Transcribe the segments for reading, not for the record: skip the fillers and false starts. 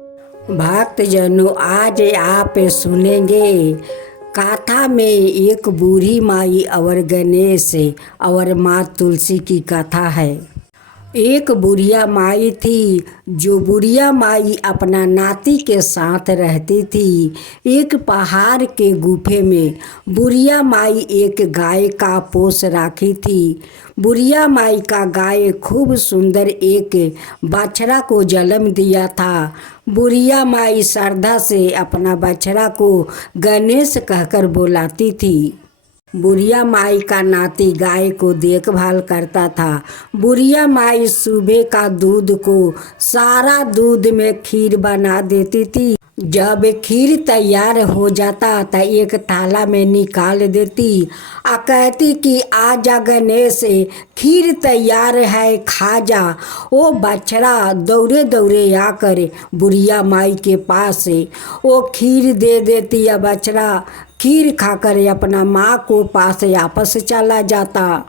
भक्तजनों, आज आप सुनेंगे कथा में एक बूढ़ी माई और गणेश और माँ तुलसी की कथा है। एक बुढ़िया माई थी। जो बुढ़िया माई अपना नाती के साथ रहती थी। एक पहाड़ के गुफे में बुढ़िया माई एक गाय का पोस रखी थी। बुढ़िया माई का गाय खूब सुंदर एक बछड़ा को जन्म दिया था। बुढ़िया माई श्रद्धा से अपना बछड़ा को गणेश कहकर बुलाती थी। बुढ़िया माई का नाती गाय को देखभाल करता था। बुढ़िया माई सुबह का दूध को सारा दूध में खीर बना देती थी। जब खीर तैयार हो जाता तो एक थाला में निकाल देती और कहती कि आजा गणेश, खीर तैयार है, खा जा। वो बछड़ा दौड़े दौड़े आकर बुढ़िया माई के पास वो खीर दे देती या बछड़ा खीर खाकर अपना माँ को पास वापस चला जाता।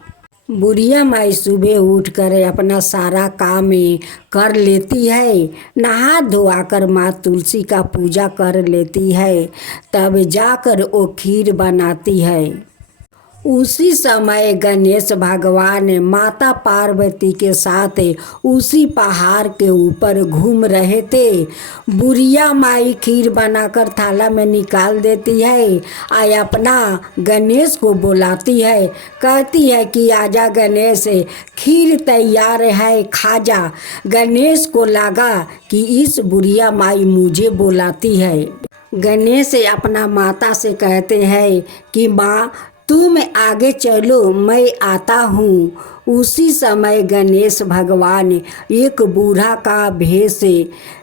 बुढ़िया माई सुबह उठकर अपना सारा काम कर लेती है। नहा धोआकर माँ तुलसी का पूजा कर लेती है। तब जाकर वो खीर बनाती है। उसी समय गणेश भगवान माता पार्वती के साथ उसी पहाड़ के ऊपर घूम रहे थे। बुढ़िया माई खीर बनाकर थाला में निकाल देती है और अपना गणेश को बुलाती है। कहती है कि आजा गणेश, खीर तैयार है, खा जा। गणेश को लगा कि इस बुढ़िया माई मुझे बुलाती है। गणेश अपना माता से कहते हैं कि माँ, तुम आगे चलो, मैं आता हूँ। उसी समय गणेश भगवान एक बूढ़ा का भेष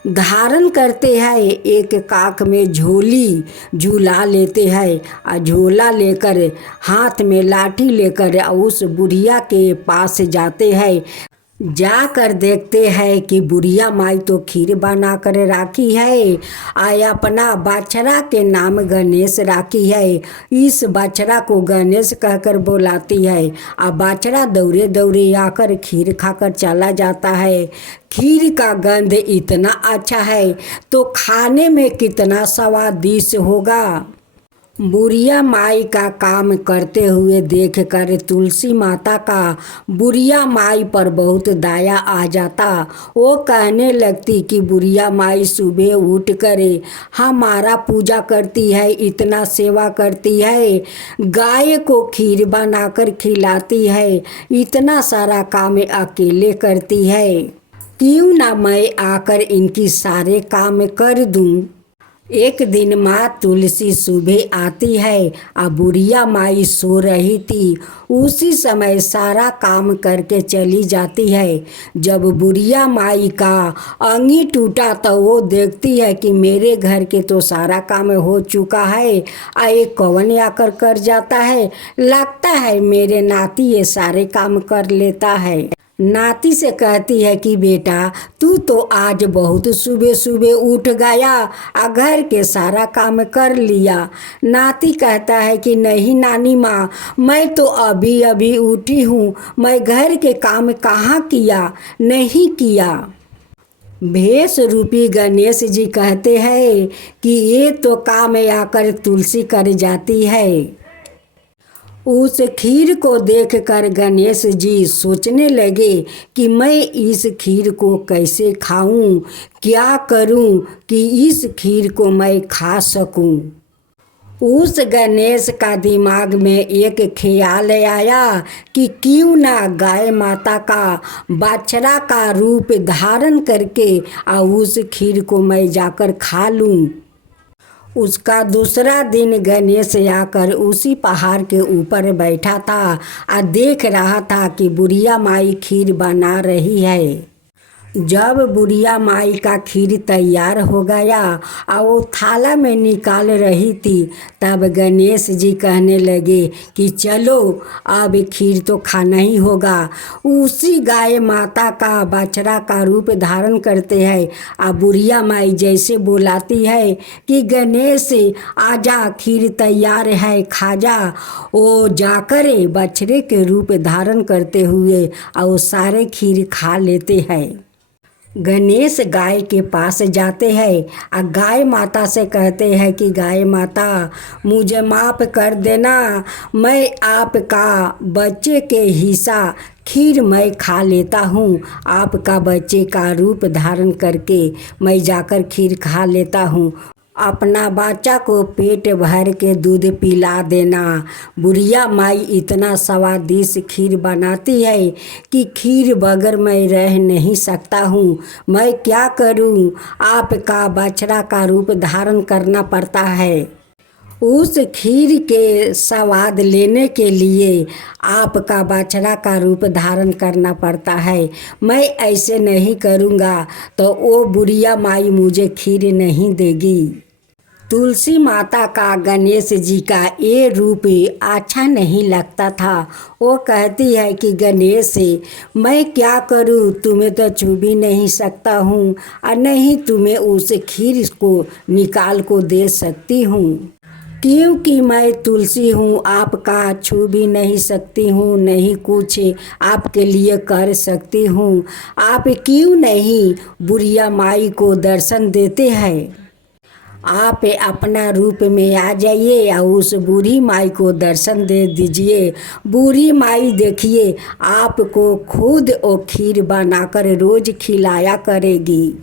धारण करते हैं। एक काख में झोली झूला लेते हैं और झोला लेकर हाथ में लाठी लेकर उस बुढ़िया के पास जाते हैं। जाकर देखते हैं कि बुढ़िया माई तो खीर बना कर राखी है और अपना बछड़ा के नाम गणेश राखी है। इस बछड़ा को गणेश कहकर बुलाती है और बछड़ा दौड़े दौड़े आकर खीर खाकर चला जाता है। खीर का गंध इतना अच्छा है तो खाने में कितना स्वादिष्ट होगा। बुढ़िया माई का काम करते हुए देखकर तुलसी माता का बुढ़िया माई पर बहुत दया आ जाता। वो कहने लगती कि बुढ़िया माई सुबह उठ कर हमारा पूजा करती है, इतना सेवा करती है, गाय को खीर बनाकर खिलाती है, इतना सारा काम अकेले करती है, क्यों ना मैं आकर इनकी सारे काम कर दूं। एक दिन माँ तुलसी सुबह आती है और बुढ़िया माई सो रही थी। उसी समय सारा काम करके चली जाती है। जब बुढ़िया माई का अंगी टूटा तो वो देखती है कि मेरे घर के तो सारा काम हो चुका है, आए कौन आकर कर जाता है। लगता है मेरे नाती ये सारे काम कर लेता है। नाती से कहती है कि बेटा, तू तो आज बहुत सुबह सुबह उठ गया और घर के सारा काम कर लिया। नाती कहता है कि नहीं नानी माँ, मैं तो अभी अभी उठी हूँ, मैं घर के काम कहाँ किया, नहीं किया। भेष रूपी गणेश जी कहते हैं कि ये तो काम आकर तुलसी कर जाती है। उस खीर को देखकर गणेश जी सोचने लगे कि मैं इस खीर को कैसे खाऊं, क्या करूं कि इस खीर को मैं खा सकूं। उस गणेश का दिमाग में एक ख्याल आया कि क्यों ना गाय माता का बछड़ा का रूप धारण करके और उस खीर को मैं जाकर खा लूं। उसका दूसरा दिन गणेश आकर उसी पहाड़ के ऊपर बैठा था और देख रहा था कि बुढ़िया माई खीर बना रही है। जब बुढ़िया माई का खीर तैयार हो गया और वो थाला में निकाल रही थी, तब गणेश जी कहने लगे कि चलो अब खीर तो खाना ही होगा। उसी गाय माता का बछड़ा का रूप धारण करते हैं और बुढ़िया माई जैसे बुलाती है कि गणेश आजा, खीर तैयार है, खा जा। वो जाकर बछड़े के रूप धारण करते हुए और सारे खीर खा लेते हैं। गणेश गाय के पास जाते हैं और गाय माता से कहते हैं कि गाय माता मुझे माफ़ कर देना, मैं आपका बच्चे के हिस्सा खीर मैं खा लेता हूँ। आपका बच्चे का रूप धारण करके मैं जाकर खीर खा लेता हूँ। अपना बच्चा को पेट भर के दूध पिला देना। बुढ़िया माई इतना स्वादिष्ट खीर बनाती है कि खीर बगैर मैं रह नहीं सकता हूँ। मैं क्या करूँ, आपका बछड़ा का रूप धारण करना पड़ता है। उस खीर के स्वाद लेने के लिए आपका बछड़ा का रूप धारण करना पड़ता है। मैं ऐसे नहीं करूँगा तो वो बुढ़िया माई मुझे खीर नहीं देगी। तुलसी माता का गणेश जी का ये रूप अच्छा नहीं लगता था। वो कहती है कि गणेश मैं क्या करूं, तुम्हें तो छू भी नहीं सकता हूं और नहीं तुम्हें उस खीर को निकाल को दे सकती हूं, क्योंकि मैं तुलसी हूँ, आपका छू भी नहीं सकती हूँ, नहीं कुछ आपके लिए कर सकती हूँ। आप क्यों नहीं बुढ़िया माई को दर्शन देते हैं। आप अपना रूप में आ जाइए और उस बूढ़ी माई को दर्शन दे दीजिए। बूढ़ी माई देखिए आपको खुद वो खीर बनाकर रोज खिलाया करेगी।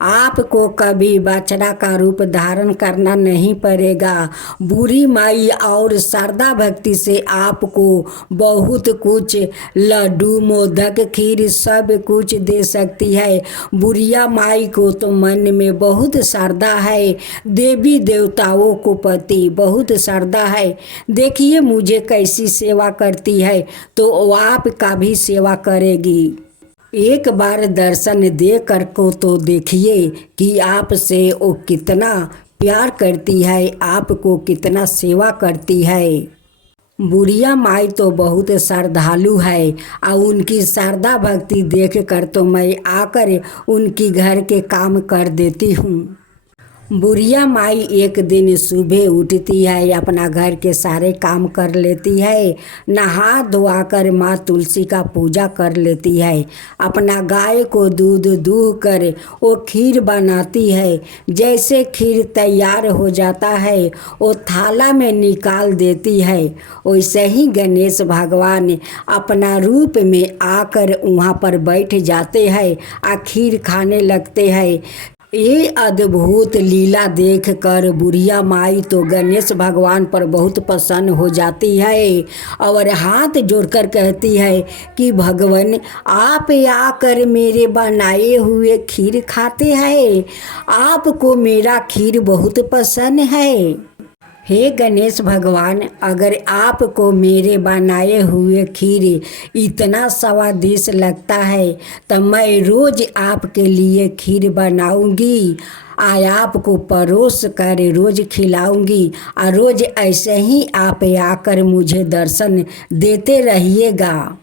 आपको कभी बछड़ा का रूप धारण करना नहीं पड़ेगा। बूढ़ी माई और श्रद्धा भक्ति से आपको बहुत कुछ लड्डू मोदक खीर सब कुछ दे सकती है। बुढ़िया माई को तो मन में बहुत श्रद्धा है, देवी देवताओं को प्रति बहुत श्रद्धा है। देखिए मुझे कैसी सेवा करती है तो वो आपका भी सेवा करेगी। एक बार दर्शन दे कर को तो देखिए कि आपसे वो कितना प्यार करती है, आपको कितना सेवा करती है। बुढ़िया माई तो बहुत श्रद्धालु है और उनकी श्रद्धा भक्ति देख कर तो मैं आकर उनकी घर के काम कर देती हूँ। बुढ़िया माई एक दिन सुबह उठती है, अपना घर के सारे काम कर लेती है, नहा धोआ कर माँ तुलसी का पूजा कर लेती है, अपना गाय को दूध दूह कर वो खीर बनाती है। जैसे खीर तैयार हो जाता है वो थाला में निकाल देती है। वैसे ही गणेश भगवान अपना रूप में आकर वहाँ पर बैठ जाते हैं और खीर खाने लगते हैं। ये अद्भुत लीला देखकर बुढ़िया माई तो गणेश भगवान पर बहुत प्रसन्न हो जाती है और हाथ जोड़कर कहती है कि भगवान आप आकर मेरे बनाए हुए खीर खाते हैं, आपको मेरा खीर बहुत पसंद है। हे गणेश भगवान, अगर आपको मेरे बनाए हुए खीर इतना स्वादिष्ट लगता है तो मैं रोज़ आपके लिए खीर बनाऊंगी, आपको परोस कर रोज़ खिलाऊंगी और रोज़ ऐसे ही आप आकर मुझे दर्शन देते रहिएगा।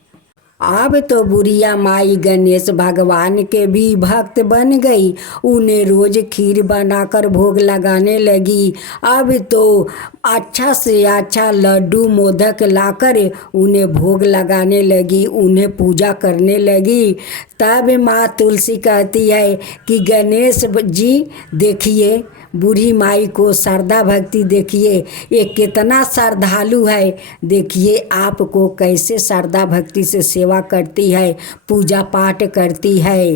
अब तो बुढ़िया माई गणेश भगवान के भी भक्त बन गई। उन्हें रोज खीर बनाकर भोग लगाने लगी। अब तो अच्छा से अच्छा लड्डू मोदक लाकर उन्हें भोग लगाने लगी, उन्हें पूजा करने लगी। तब माँ तुलसी कहती है कि गणेश जी देखिए बूढ़ी माई को श्रद्धा भक्ति देखिए, ये कितना श्रद्धालु है, देखिए आपको कैसे श्रद्धा भक्ति से सेवा करती है, पूजा पाठ करती है।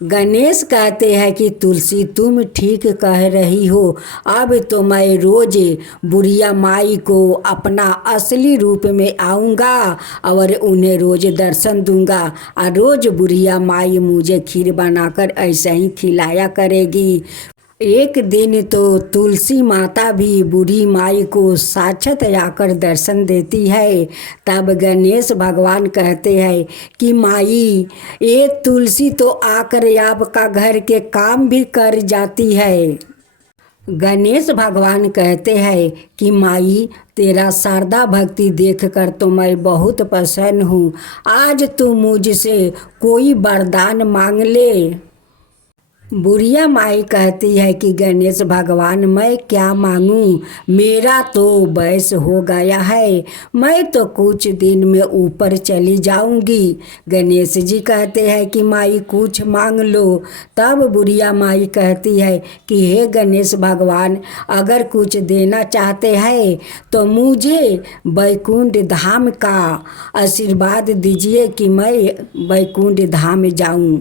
गणेश कहते हैं कि तुलसी तुम ठीक कह रही हो, अब तो मैं रोज बुढ़िया माई को अपना असली रूप में आऊँगा और उन्हें रोज दर्शन दूंगा और रोज बुढ़िया माई मुझे खीर बनाकर ऐसे ही खिलाया करेगी। एक दिन तो तुलसी माता भी बूढ़ी माई को साक्षात आकर दर्शन देती है। तब गणेश भगवान कहते हैं कि माई ये तुलसी तो आकर आपका घर के काम भी कर जाती है। गणेश भगवान कहते हैं कि माई तेरा श्रद्धा भक्ति देखकर तो मैं बहुत प्रसन्न हूँ, आज तू मुझसे कोई वरदान मांग ले। बुढ़िया माई कहती है कि गणेश भगवान मैं क्या मांगूं, मेरा तो बयस हो गया है, मैं तो कुछ दिन में ऊपर चली जाऊंगी। गणेश जी कहते हैं कि माई कुछ मांग लो। तब बुढ़िया माई कहती है कि हे गणेश भगवान, अगर कुछ देना चाहते हैं तो मुझे बैकुंठ धाम का आशीर्वाद दीजिए कि मैं बैकुंठ धाम जाऊं।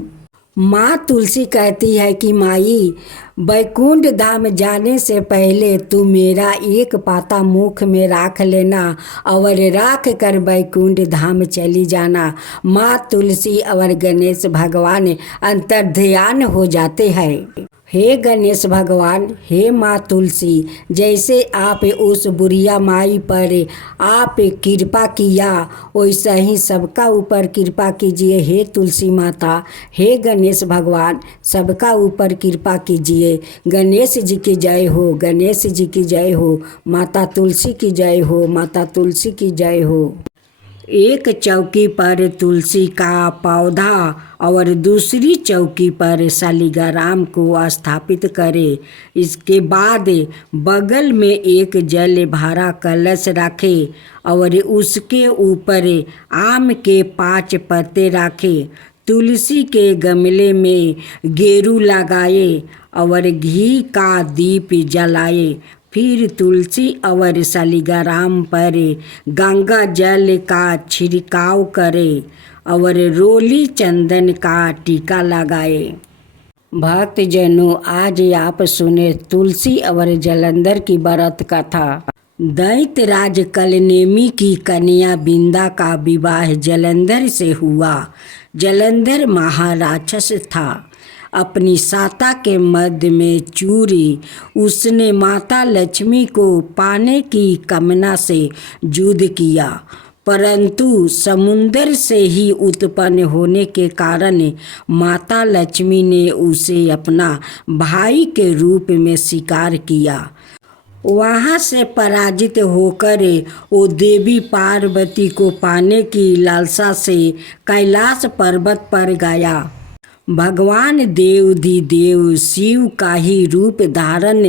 माँ तुलसी कहती है कि माई, बैकुंठ धाम जाने से पहले तू मेरा एक पाता मुख में राख लेना और राख कर बैकुंठ धाम चली जाना। माँ तुलसी और गणेश भगवान अंतर्ध्यान हो जाते हैं। हे गणेश भगवान, हे माँ तुलसी, जैसे आप उस बुढ़िया माई पर आप कृपा किया वैसा ही सबका ऊपर कृपा कीजिए। हे तुलसी माता, हे गणेश भगवान, सबका ऊपर कृपा कीजिए। गणेश जी की जय हो, गणेश जी की जय हो, माता तुलसी की जय हो, माता तुलसी की जय हो। एक चौकी पर तुलसी का पौधा और दूसरी चौकी पर शालिग्राम को स्थापित करें। इसके बाद बगल में एक जल भरा कलश रखें और उसके ऊपर आम के 5 पत्ते रखें। तुलसी के गमले में गेरू लगाए और घी का दीप जलाए। फिर तुलसी और शालिग्राम पर गंगा जल का छिड़काव करे और रोली चंदन का टीका लगाए। भक्तजनों, आज आप सुने तुलसी और जलंधर की व्रत कथा। दैत्यराज कलनेमी की कन्या बिंदा का विवाह जलंधर से हुआ। जलंधर महाराक्षस था। अपनी साता के मध्य में चूरी उसने माता लक्ष्मी को पाने की कामना से युद्ध किया, परंतु समुद्र से ही उत्पन्न होने के कारण माता लक्ष्मी ने उसे अपना भाई के रूप में स्वीकार किया। वहाँ से पराजित होकर वो देवी पार्वती को पाने की लालसा से कैलाश पर्वत पर गया। भगवान देवाधिदेव शिव का ही रूप धारण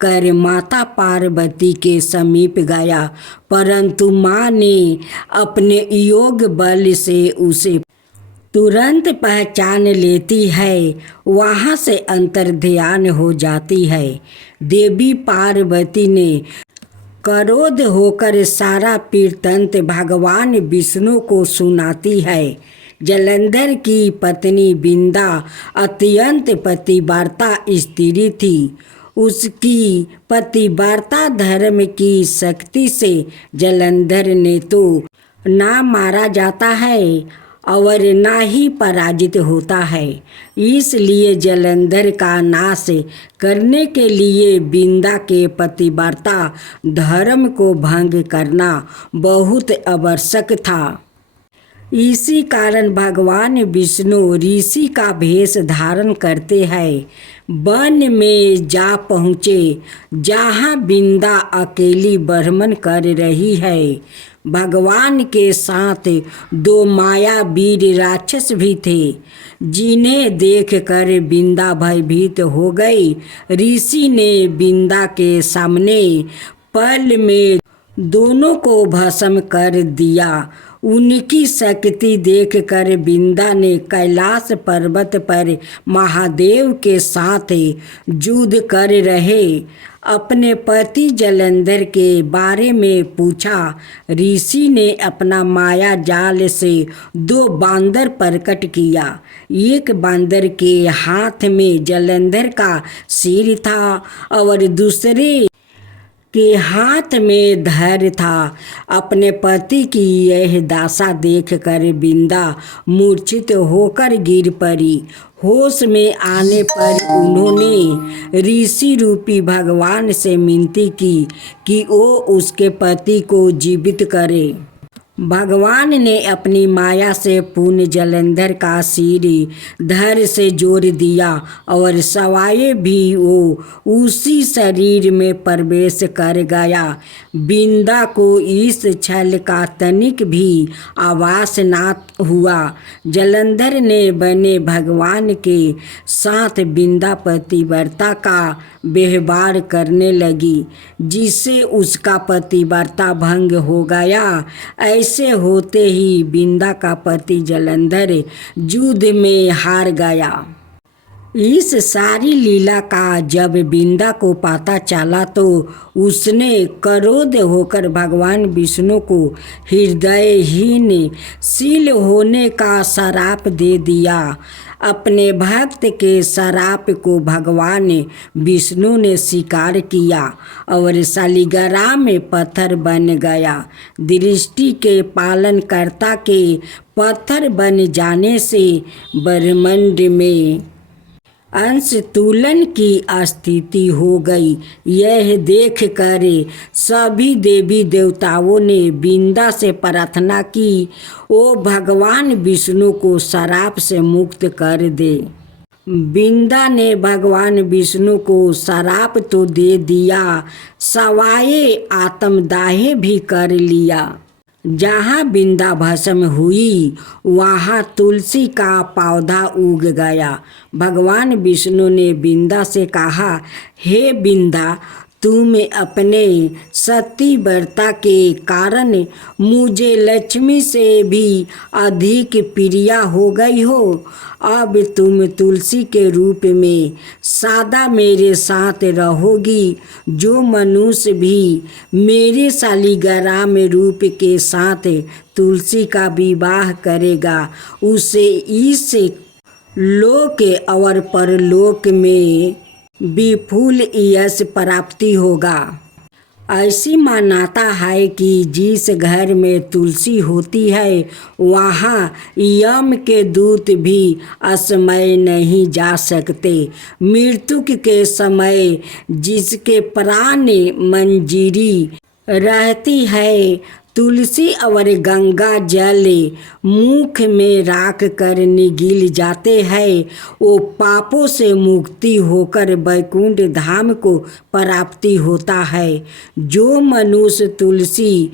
कर माता पार्वती के समीप गया, परंतु माँ ने अपने योग बल से उसे तुरंत पहचान लेती है, वहाँ से अंतर्ध्यान हो जाती है। देवी पार्वती ने क्रोध होकर सारा वृत्तांत भगवान विष्णु को सुनाती है। जलंधर की पत्नी बिंदा अत्यंत पतिव्रता स्त्री थी। उसकी पतिव्रता धर्म की शक्ति से जलंधर ने तो ना मारा जाता है और ना ही पराजित होता है। इसलिए जलंधर का नाश करने के लिए बिंदा के पतिव्रता धर्म को भंग करना बहुत आवश्यक था। इसी कारण भगवान विष्णु ऋषि का भेष धारण करते हैं। वन में जा पहुँचे जहाँ बिंदा अकेली भ्रमण कर रही है। भगवान के साथ 2 मायावीर राक्षस भी थे, जिन्हें देखकर बिंदा भयभीत हो गई। ऋषि ने बिंदा के सामने पल में दोनों को भस्म कर दिया। उनकी शक्ति देखकर बिंदा ने कैलाश पर्वत पर महादेव के साथ युद्ध कर रहे अपने पति जलंधर के बारे में पूछा। ऋषि ने अपना माया जाल से 2 बांदर प्रकट किया। एक बांदर के हाथ में जलंधर का सिर था और दूसरे के हाथ में धैर्य था। अपने पति की यह दशा देखकर बिंदा मूर्छित होकर गिर पड़ी। होश में आने पर उन्होंने ऋषि रूपी भगवान से विनती की कि वो उसके पति को जीवित करे। भगवान ने अपनी माया से पूर्ण जलंधर का सिर धड़ से जोड़ दिया और सवाए भी वो उसी शरीर में प्रवेश कर गया। बिंदा को इस छल का तनिक भी आभास ना हुआ। जलंधर ने बने भगवान के साथ बिंदा पतिव्रता का व्यवहार करने लगी, जिससे उसका पतिव्रता भंग हो गया। ऐसे होते ही बिंदा का पति जलंधर युद्ध में हार गया। इस सारी लीला का जब बिंदा को पता चला तो उसने क्रोध होकर भगवान विष्णु को हृदयहीन शील होने का श्राप दे दिया। अपने भक्त के श्राप को भगवान विष्णु ने स्वीकार किया और शालिग्राम में पत्थर बन गया। दृष्टि के पालनकर्ता के पत्थर बन जाने से ब्रह्मांड में अंश तुलन की स्थिति हो गई। यह देख कर सभी देवी देवताओं ने बिंदा से प्रार्थना की, ओ भगवान विष्णु को श्राप से मुक्त कर दे। बिंदा ने भगवान विष्णु को श्राप तो दे दिया, सवाए आत्मदाह भी कर लिया। जहाँ बिंदा भस्म हुई वहाँ तुलसी का पौधा उग गया। भगवान विष्णु ने बिंदा से कहा, हे बिंदा, तुम अपने सतीव्रता के कारण मुझे लक्ष्मी से भी अधिक प्रिय हो गई हो। अब तुम तुलसी के रूप में सदा मेरे साथ रहोगी। जो मनुष्य भी मेरे शालिग्राम रूप के साथ तुलसी का विवाह करेगा, उसे इस लोक और परलोक में विपुल यश प्राप्ति होगा। ऐसी मान्यता है कि जिस घर में तुलसी होती है वहाँ यम के दूत भी असमय नहीं जा सकते। मृत्यु के समय जिसके प्राण मंजीरी रहती है, तुलसी और गंगा जल मुख में राख कर निगल जाते हैं, वो पापों से मुक्ति होकर वैकुंठ धाम को प्राप्ति होता है। जो मनुष्य तुलसी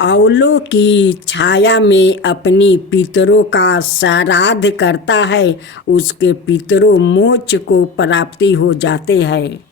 औलों की छाया में अपनी पितरों का श्राद्ध करता है, उसके पितरों मोक्ष को प्राप्ति हो जाते हैं।